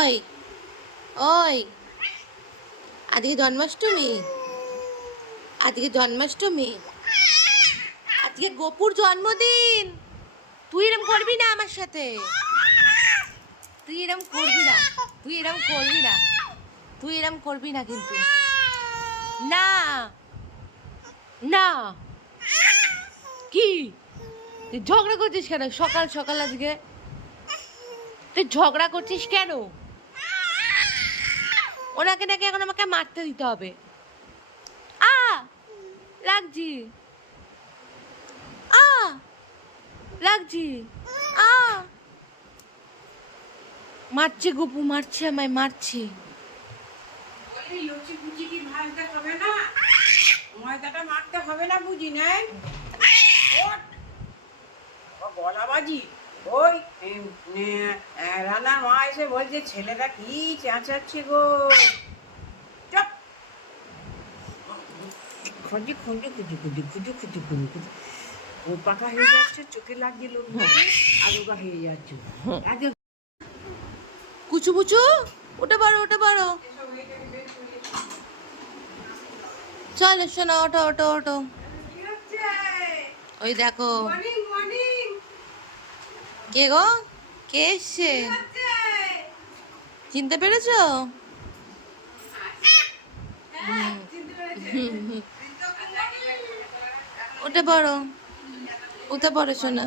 ওই ওই আজকে জন্মাষ্টমী, আজকে জন্মাষ্টমী, আজকে গোপুর জন্মদিন। তুই এরম করবি না আমার সাথে, তুই এরম করবি না, তুই এরম করবি না, তুই এরম করবি না কিন্তু। না না, কি তুই ঝগড়া করছিস কেন সকাল সকাল? আজকে তুই ঝগড়া করছিস কেন? ওনাকে নাকি এখন আমাকে মারতে দিতে হবে। আ লাগছি, আ লাগছি, আ মারছে গপু, মারছে আমায়, মারছে। লুচি ফুচি কি ভাজতে হবে না? ময়দাটা মারতে হবে না বুঝি নাই? গলাবাজি ওই রান্নার মা এসে বলছে ছেলেটা কি চেঁচাচ্ছে গো। চপ খুঁজি খুঁজি খুঁজি খুঁজি খুঁজি খুঁজি খুঁজি খুঁজি ও পাকা হয়ে যাচ্ছে, চোখে লাগছিল আলুগা হয়ে যাচ্ছে। কুচু পুচু উঠে পারো, উঠে পারো, চল এসো না, ওঠো ওঠো ওঠো। ওই দেখো কে গো, কে এসছে চিনতে পেরেছো? উঠে পড়ো, উঠে পড়ো শোনা।